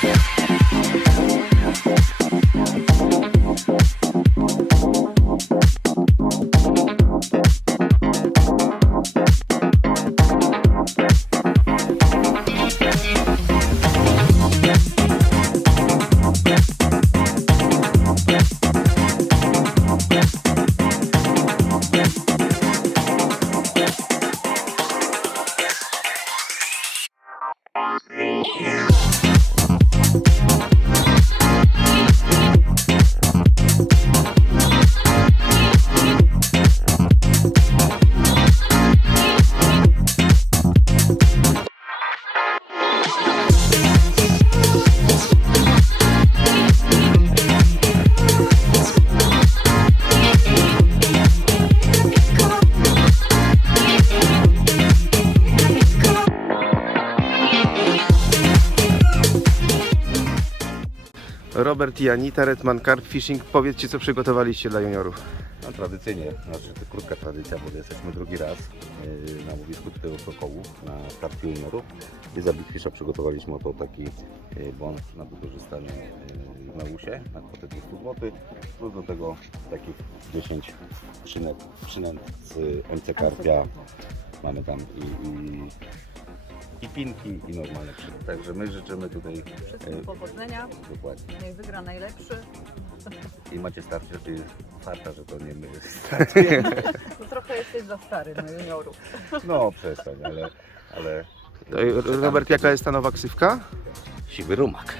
Yeah. Robert i Anita, Redman Carp Fishing. Powiedzcie, co przygotowaliście dla juniorów. No, tradycyjnie, znaczy to krótka tradycja, bo jesteśmy drugi raz yy, na łowisku tego prokołu na start juniorów. I za Big Fisha przygotowaliśmy oto taki yy, bon na wykorzystanie yy, w Meusie na kwotę 200 zł. Plus do tego takich 10 przynęt, przynęt z MC Karpia. Mamy tam i, i, i pinki i normalne przynęty. Także my życzymy tutaj Wszystkim yy, powodzenia, dokładnie. niech wygra najlepszy. I macie starcie, czy farta, że to nie my No, trochę jesteś za stary na juniorów. No przestań, ale, ale To, e, Robert, jaka jest ta nowa ksywka? siwy rumak.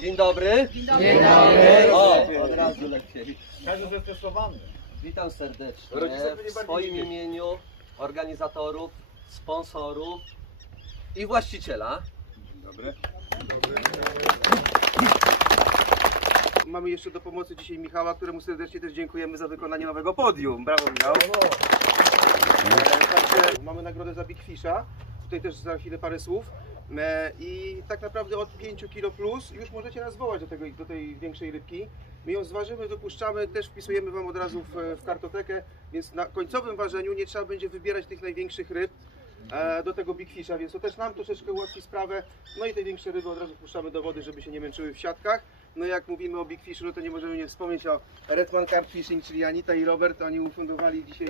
Dzień dobry. Dzień dobry. O, od razu lepiej. Witam serdecznie w swoim imieniu organizatorów, sponsorów i właściciela. Mamy jeszcze do pomocy dzisiaj Michała, któremu serdecznie też dziękujemy za wykonanie nowego podium. Brawo Michał. E, Także mamy nagrodę za Big Fisha. Tutaj też za chwilę parę słów. E, I tak naprawdę od 5 kg plus już możecie nas wołać do, tego, do tej większej rybki. My ją zważymy, wypuszczamy, też wpisujemy Wam od razu w, w kartotekę, więc na końcowym ważeniu nie trzeba będzie wybierać tych największych ryb e, do tego Big Fisha, więc to też nam troszeczkę ułatwi sprawę. No i te większe ryby od razu puszczamy do wody, żeby się nie męczyły w siatkach. No jak mówimy o Big Fishu, no to nie możemy nie wspomnieć o Redman Carp Fishing, czyli Anita i Robert. Oni ufundowali dzisiaj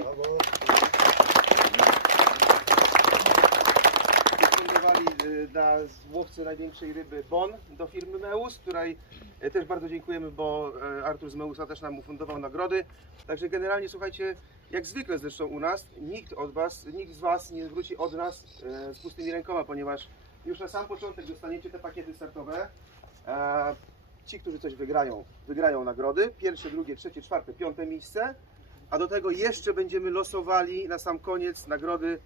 ufundowali y, dla łowcy największej ryby Bon do firmy Meus, której y, też bardzo dziękujemy, bo y, Artur z Meusa też nam ufundował nagrody. Także generalnie słuchajcie, jak zwykle zresztą u nas, nikt od Was, nikt z Was nie wróci od nas y, z pustymi rękoma, ponieważ już na sam początek dostaniecie te pakiety startowe. E, Ci, którzy coś wygrają, wygrają nagrody. Pierwsze, drugie, trzecie, czwarte, piąte miejsce. A do tego jeszcze będziemy losowali na sam koniec nagrody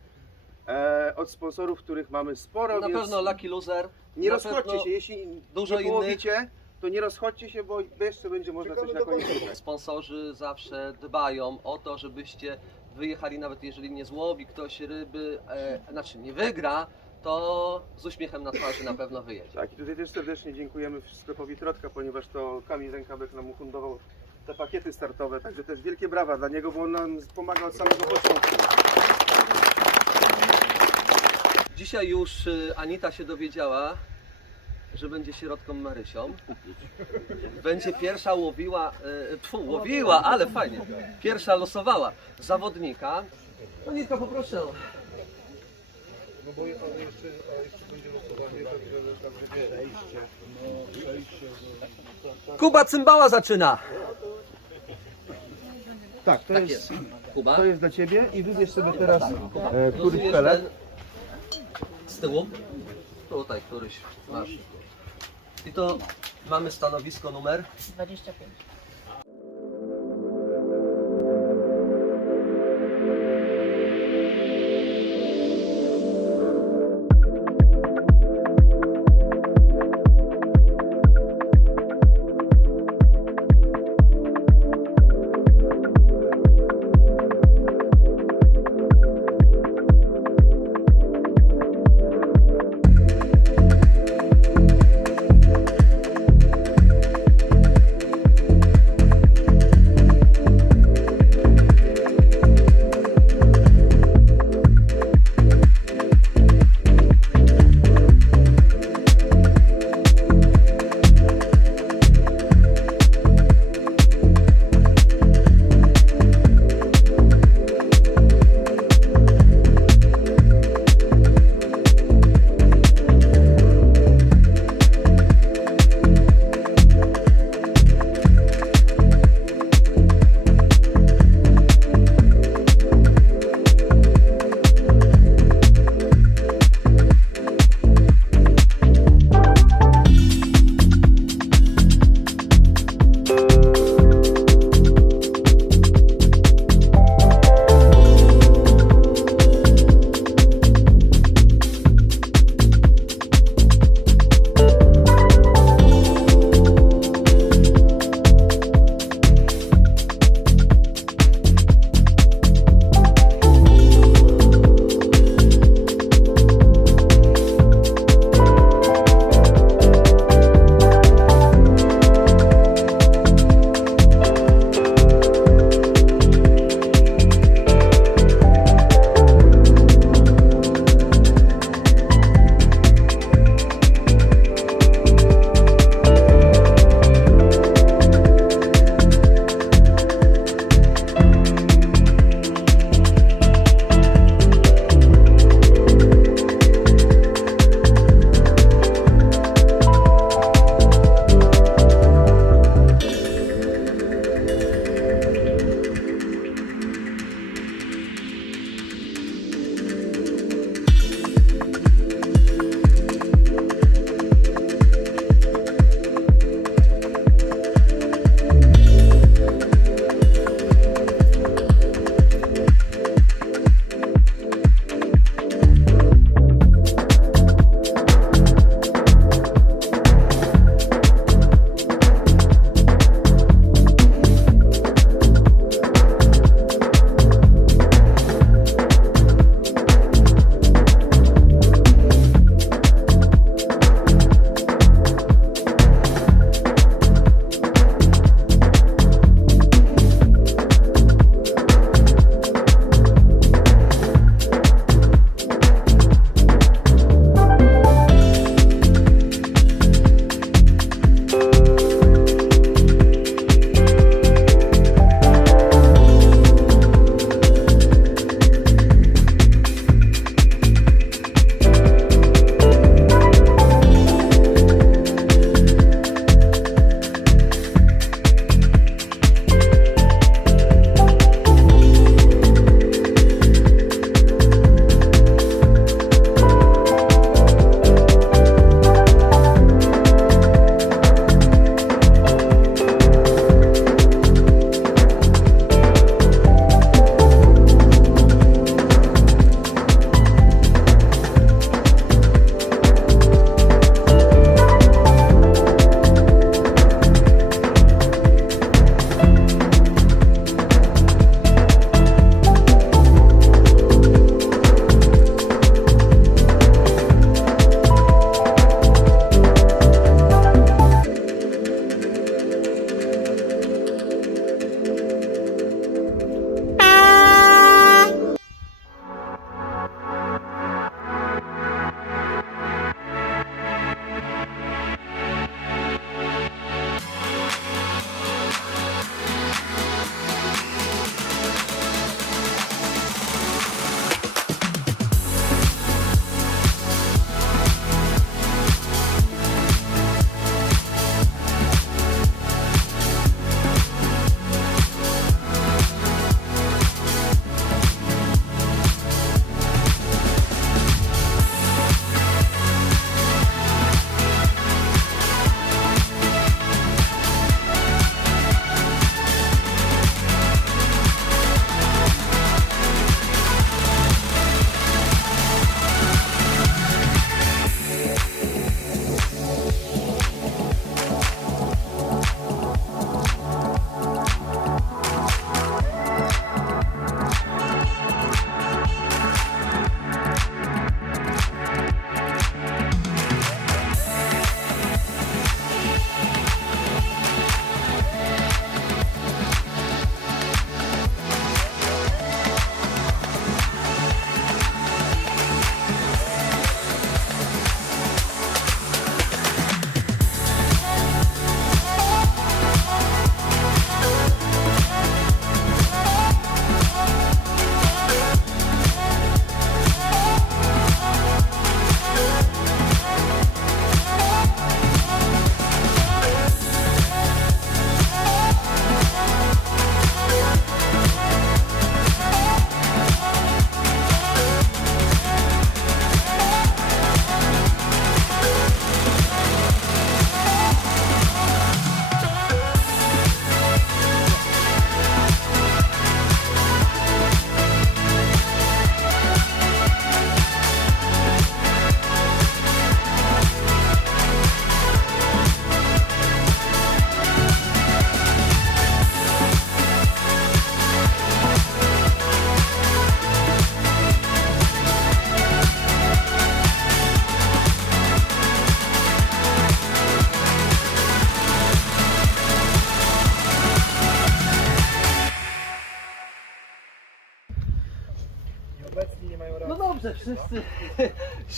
e, od sponsorów, których mamy sporo, Na więc pewno Lucky Loser. nie na rozchodźcie pewno się. Jeśli dużo nie połowicie, to nie rozchodźcie się, bo jeszcze będzie można coś na koniec wygrać. Sponsorzy zawsze dbają o to, żebyście wyjechali, nawet jeżeli nie złowi ktoś ryby, e, znaczy nie wygra, to z uśmiechem na twarzy na pewno wyjedzie. Tak, i tutaj też serdecznie dziękujemy sklepowi Trotka, ponieważ to Kamil Rękawek nam ufundował te pakiety startowe, także też wielkie brawa dla niego, bo on nam pomaga od samego początku. Dzisiaj już y, Anita się dowiedziała, że będzie środką Marysią. Będzie pierwsza łowiła, y, tfu, łowiła, ale fajnie. Pierwsza losowała zawodnika. Anitka, poproszę. Kuba Cymbała zaczyna. Tak, to Tak jest, jest. Kuba. to jest dla Ciebie i wybierz sobie teraz e, Losujesz pelet. Tyłu. Tutaj któryś masz. I to mamy stanowisko numer 25.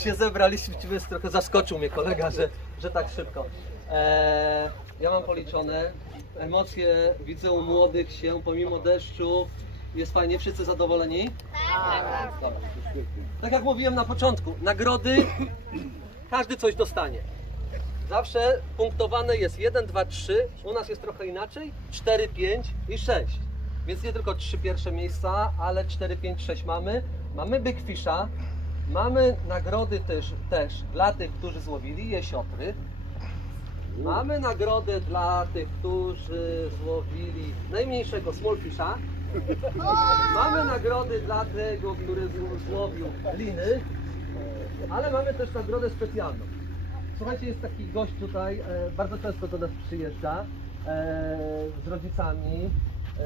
się zebraliśmy. Trochę zaskoczył mnie kolega, że, że tak szybko. Eee, ja mam policzone. Emocje widzę u młodych się pomimo deszczu. Jest fajnie, wszyscy zadowoleni? Tak. Tak jak mówiłem na początku, nagrody każdy coś dostanie. Zawsze punktowane jest 1, 2, 3. U nas jest trochę inaczej. 4, 5 i 6. Więc nie tylko trzy pierwsze miejsca, ale 4, 5, 6 mamy. Mamy Big Fisha. Mamy nagrody też, też dla tych, którzy złowili jesiotry. Mamy nagrodę dla tych, którzy złowili najmniejszego smallfisha. Mamy nagrody dla tego, który zł- złowił liny. Ale mamy też nagrodę specjalną. Słuchajcie, jest taki gość tutaj, e, bardzo często do nas przyjeżdża e, z rodzicami. E,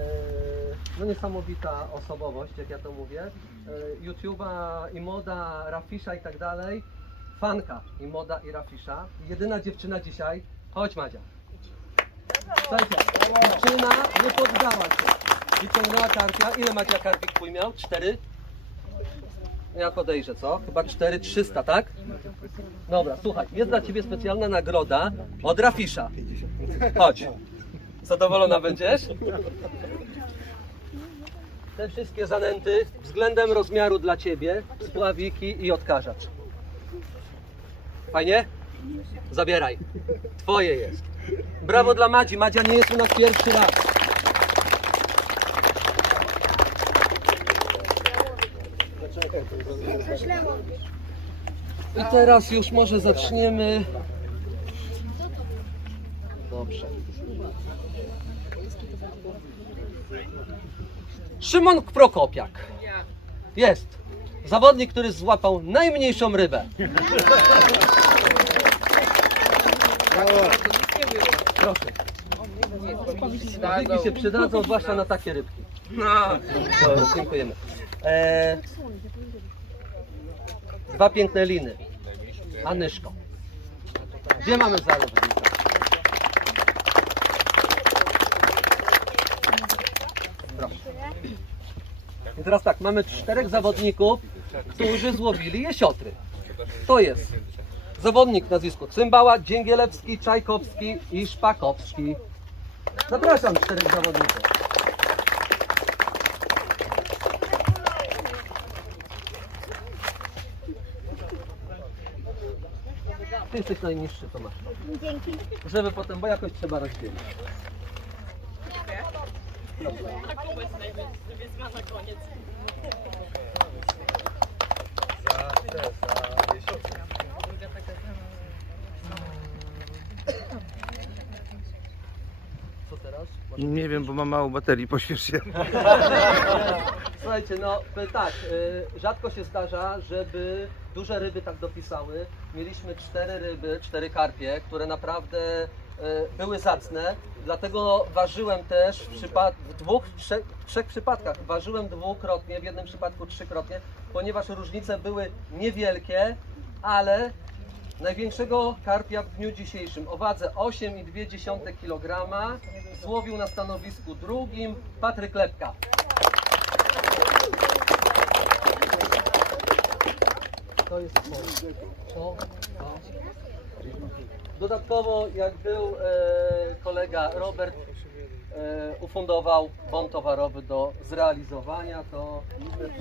no niesamowita osobowość, jak ja to mówię. E, YouTube'a i moda, Rafisza i tak dalej. Fanka i moda i Rafisza. Jedyna dziewczyna dzisiaj. Chodź Madzia. Słuchajcie, dziewczyna nie poddała się. Wyciągnęła karpia. Ile Madzia karpik twój miał? Cztery? Ja podejrzę, co? Chyba 4300, tak? Dobra, słuchaj, jest dla Ciebie specjalna nagroda od Rafisza. Chodź. Zadowolona będziesz? Te wszystkie zanęty względem rozmiaru dla Ciebie, spławiki i odkażacz. Fajnie? Zabieraj. Twoje jest. Brawo dla Madzi. Madzia nie jest u nas pierwszy raz. I teraz już może zaczniemy. Dobrze. Szymon Prokopiak. Jest. Zawodnik, który złapał najmniejszą rybę. Proszę. Rybki się przydadzą, zwłaszcza na takie rybki. Dobra, dziękujemy. E, dwa piękne liny. Anyszko. Gdzie mamy zalew? I teraz tak, mamy czterech zawodników, którzy złowili jesiotry. To jest zawodnik nazwisku Cymbała, Dzięgielewski, Czajkowski i Szpakowski. Zapraszam czterech zawodników. Ty jesteś najniższy, Tomasz. Dzięki. Żeby potem, bo jakoś trzeba rozdzielić. Co teraz? Nie wiem, bo mam mało baterii, pośpiesz się. Słuchajcie, no y, tak, y, rzadko się zdarza, żeby duże ryby tak dopisały. Mieliśmy cztery ryby, cztery karpie, które naprawdę były zacne, dlatego ważyłem też w, przypad- w dwóch, trzech, trzech przypadkach. Ważyłem dwukrotnie, w jednym przypadku trzykrotnie, ponieważ różnice były niewielkie, ale największego karpia w dniu dzisiejszym o wadze 8,2 kg złowił na stanowisku drugim Patryk Lepka. To jest twoje. To, to. Dodatkowo, jak był e, kolega Robert, e, ufundował bon towarowy do zrealizowania, to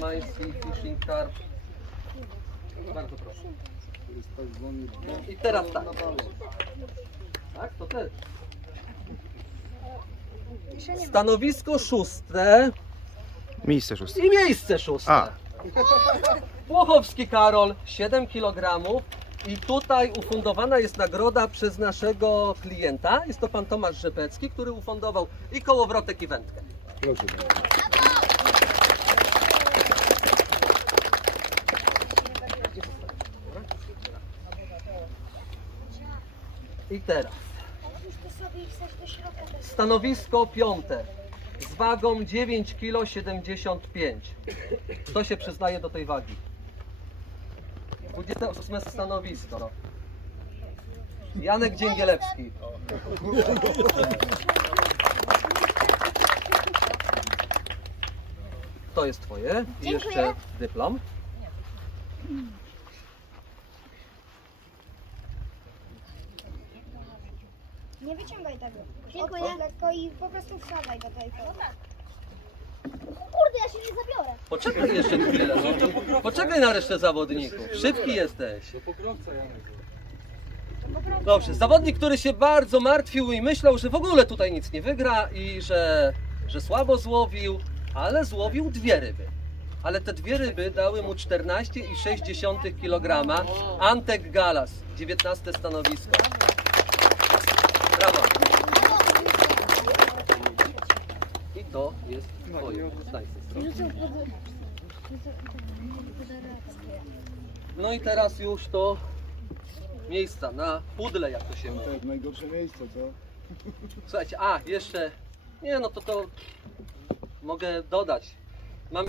Mański Fishing Carp. Bardzo proszę. I teraz tak. Tak, to też. Stanowisko szóste Miejsce szóste. i miejsce szóste. A. Płochowski Karol 7 kg i tutaj ufundowana jest nagroda przez naszego klienta. Jest to pan Tomasz Rzepecki, który ufundował i kołowrotek i wędkę. I teraz stanowisko piąte z wagą 9 kg 75. Kto się przyznaje do tej wagi? 28 stanowisko. Janek Dzięgielewski. to jest twoje. I jeszcze dyplom. Nie wyciągaj tego. Dziękuję. Lekko i po prostu wsadzaj do tej formy. Kurde, ja się nie zabiorę. Poczekaj jeszcze chwilę. Poczekaj na resztę zawodników. Szybki jesteś. Dobrze, zawodnik, który się bardzo martwił i myślał, że w ogóle tutaj nic nie wygra i że, że słabo złowił, ale złowił dwie ryby. Ale te dwie ryby dały mu 14,6 kg. Antek Galas, 19 stanowisko. Brawo. I to jest twoje. Tej strony. No i teraz już to miejsca na pudle, jak to się mówi. Najgorsze miejsce, co? Słuchajcie, a jeszcze, nie no to to mogę dodać. Mam...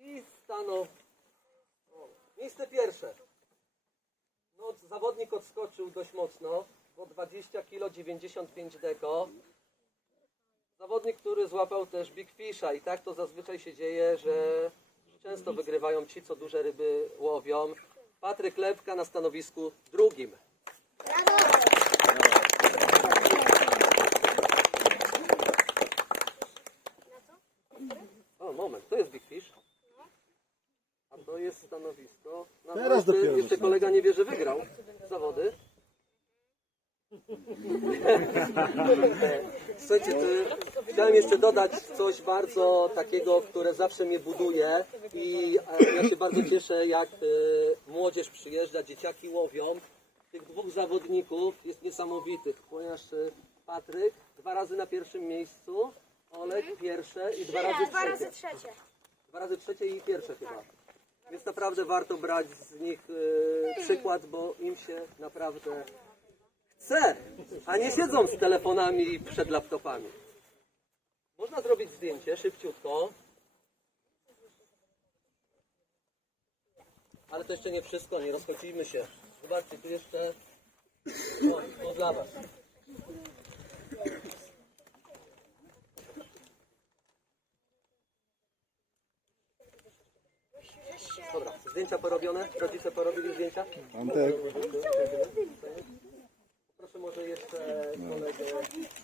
I stanął. O, Miejsce pierwsze. No, zawodnik odskoczył dość mocno, bo 20 kg 95 deko. Zawodnik, który złapał też Big Fisha i tak to zazwyczaj się dzieje, że często wygrywają ci, co duże ryby łowią. Patryk Lewka na stanowisku drugim. O, moment, to jest Big Fish. A to jest stanowisko. Na Teraz dopiero jeszcze kolega nie wie, że wygrał zawody. Słuchajcie, to chciałem jeszcze dodać coś bardzo takiego, które zawsze mnie buduje i e, ja się bardzo cieszę, jak e, młodzież przyjeżdża, dzieciaki łowią. Tych dwóch zawodników jest niesamowitych, ponieważ e, Patryk dwa razy na pierwszym miejscu, Olek pierwsze i dwa razy Dwa razy trzecie. trzecie. Dwa razy trzecie i pierwsze chyba. Więc naprawdę warto brać z nich e, przykład, bo im się naprawdę chce, a nie siedzą z telefonami przed laptopami. Można zrobić zdjęcie szybciutko. Ale to jeszcze nie wszystko, nie rozchodzimy się. Zobaczcie, tu jeszcze o, to dla Was. Dobra, zdjęcia porobione? Rodzice porobili zdjęcia? Antek, Proszę może jeszcze kolegę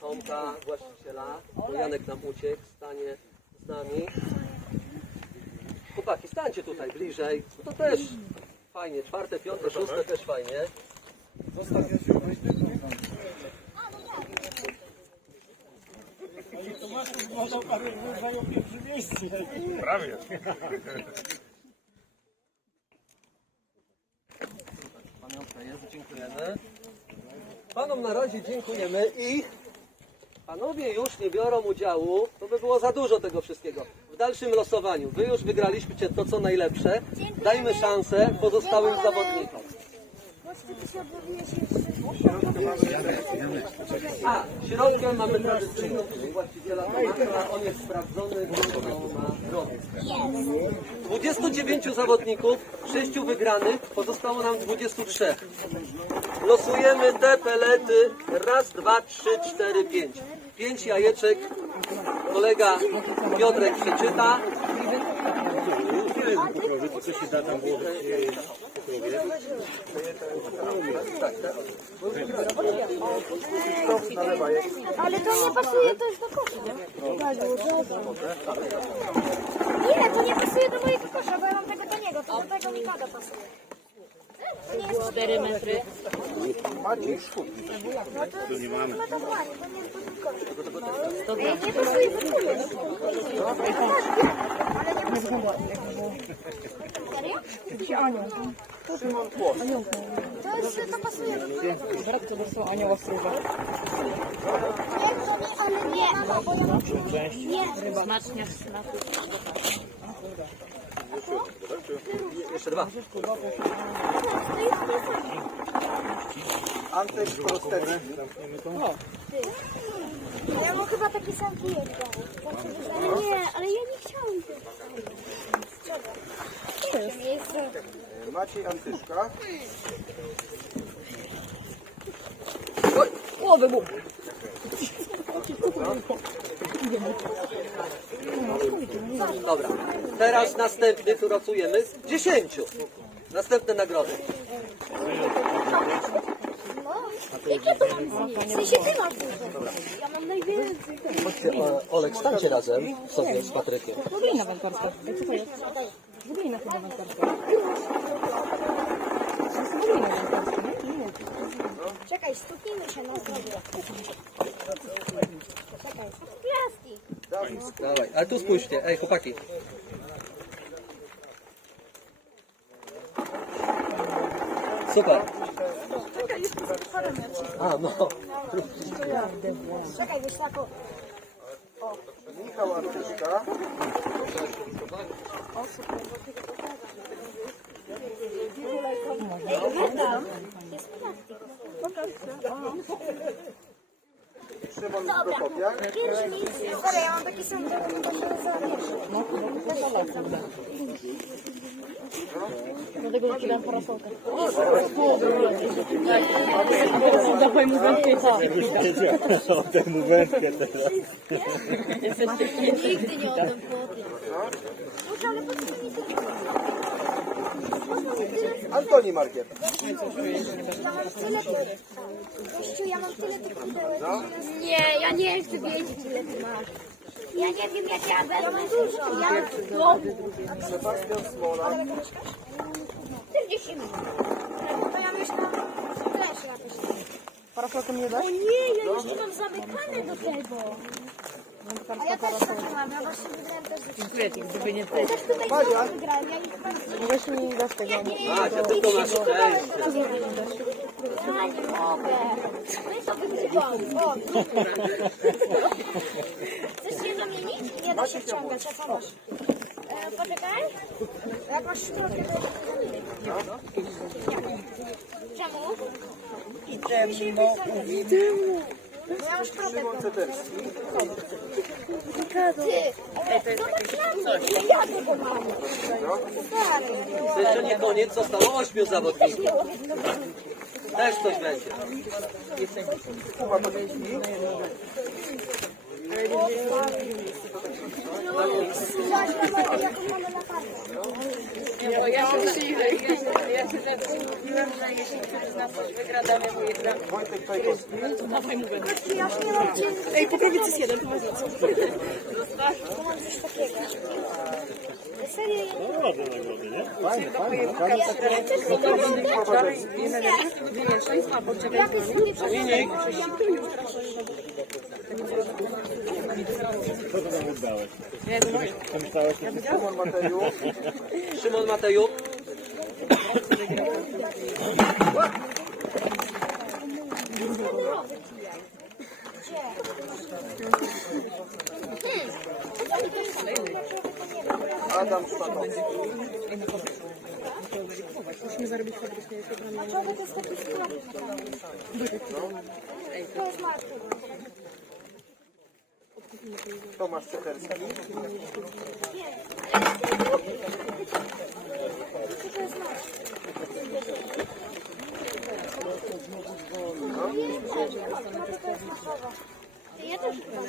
Tomka, właściciela, bo Janek nam uciekł, stanie z nami. Chłopaki, stańcie tutaj bliżej. No to też fajnie, czwarte, piąte, szóste też fajnie. Pamiątka jest, dziękujemy. Panom na razie dziękujemy i panowie już nie biorą udziału, to by było za dużo tego wszystkiego. W dalszym losowaniu, wy już wygraliście to co najlepsze, dajmy szansę pozostałym zawodnikom. Chodźcie, ty się odrobiłeś jeszcze. A, środkiem mamy tradycyjną właściciela Tomasa, on jest sprawdzony, bo ma drogę. 29 zawodników, 6 wygranych, pozostało nam 23. Losujemy te pelety, raz, dwa, trzy, cztery, pięć. Pięć jajeczek, kolega Piotrek przeczyta. Ale to nie pasuje też do kosza. Nie, to nie pasuje do mojego kosza, bo ja mam tego do niego, to do tego mi pada pasuje. 4 метри. Аня вас рука. Значня 16. Jeszcze dwa. Antek Prostecki. Ja mam chyba taki sam kijek. Ale nie, ale ja nie chciałem tego. Czego? Maciej Antyszka. O, wybuch! Dobra. Teraz następny, tu rocujemy z 10. Następne nagrody. Jakie to mam W sensie ty masz dużo. Ja mam najwięcej. Olek, stańcie razem sobie z Patrykiem. Glina wędkarska. Co to jest? Glina chyba wędkarska. Glina wędkarska? Nie. Czekaj, stuknijmy się na zdrowie. Czekaj. Plastik. Dawaj, ale tu spójrzcie, ej chłopaki. Super. A, no. Czekaj, wiesz taką. Michał Antyszka. Szymon Prokopiak. Pierwsze miejsce. Stary, ja mam taki sam, że to się zamiesza. Dlatego zakładam parasolkę. Dawaj mu wędkę. Nigdy nie oddam płoty. Boże, ale po co mi to Antoni Markiet. Ja mam tyle tych... Gościu, ja mam tyle tych pudełek. Nie, ja nie chcę wiedzieć, ile ty masz. Ja nie wiem, jak ja wezmę dużo. Ja mam Sebastian Smola. 40 minut. To ja myślę, że też jakoś. Parasolkę mnie dasz? O nie, ja już nie mam zamykane do tego. A ja też takie mam, ja właśnie wygrałem też ze Dziękuję ci, gdyby nie ty. Też tutaj znowu wygrałem, ja ich chyba Weź mi dasz tego. A, ty tylko masz. Ja nie mogę. My to wygrywamy. O, Chcesz się zamienić? Nie da się wciągać, a co masz? E, poczekaj. Jak masz sztrokę, to ja zamienię. Czemu? Czemu? Bo ja mnie, ile ja tego mam. To jeszcze nie koniec, zostało 8 zawodników. Też coś będzie jaką mamy latarkę. Ja się przyjdę, ja się mówiłem, że jeśli ktoś z nas coś wygra, damy mu jedna. Wojtek Czajkowski. Dawaj mu wędkę. Ja już nie mam gdzie... Ej, poprawię coś jeden, co. To coś takiego. Serio, ja nie mam. Jakie są nie Szymon Mateusz. Szymon Matejuk. Adam Szpanowski. Musimy zarobić fabrykę. Dlaczego to jest taki skład? To jest marka. Ja też chyba.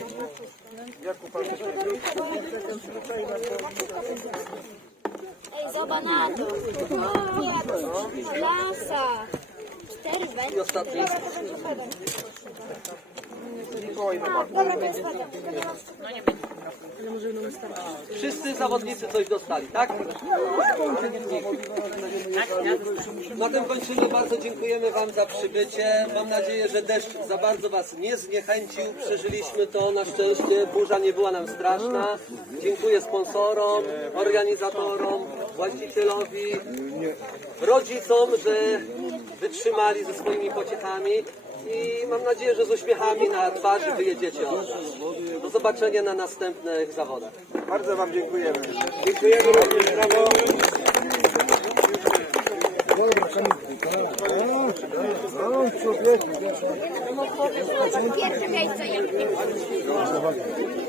Ej, zobacz na to. Klasa. Cztery I będzie. ostatni. Wszyscy zawodnicy coś dostali, tak? Na tym kończymy. Bardzo dziękujemy Wam za przybycie. Mam nadzieję, że deszcz za bardzo Was nie zniechęcił. Przeżyliśmy to na szczęście. Burza nie była nam straszna. Dziękuję sponsorom, organizatorom, właścicielowi, rodzicom, że wytrzymali ze swoimi pociechami. I mam nadzieję, że z uśmiechami na twarzy wyjedziecie od nas. Do zobaczenia na następnych zawodach. Bardzo Wam dziękujemy. Dziękujemy również, brawo. Pierwsze miejsce, jak nie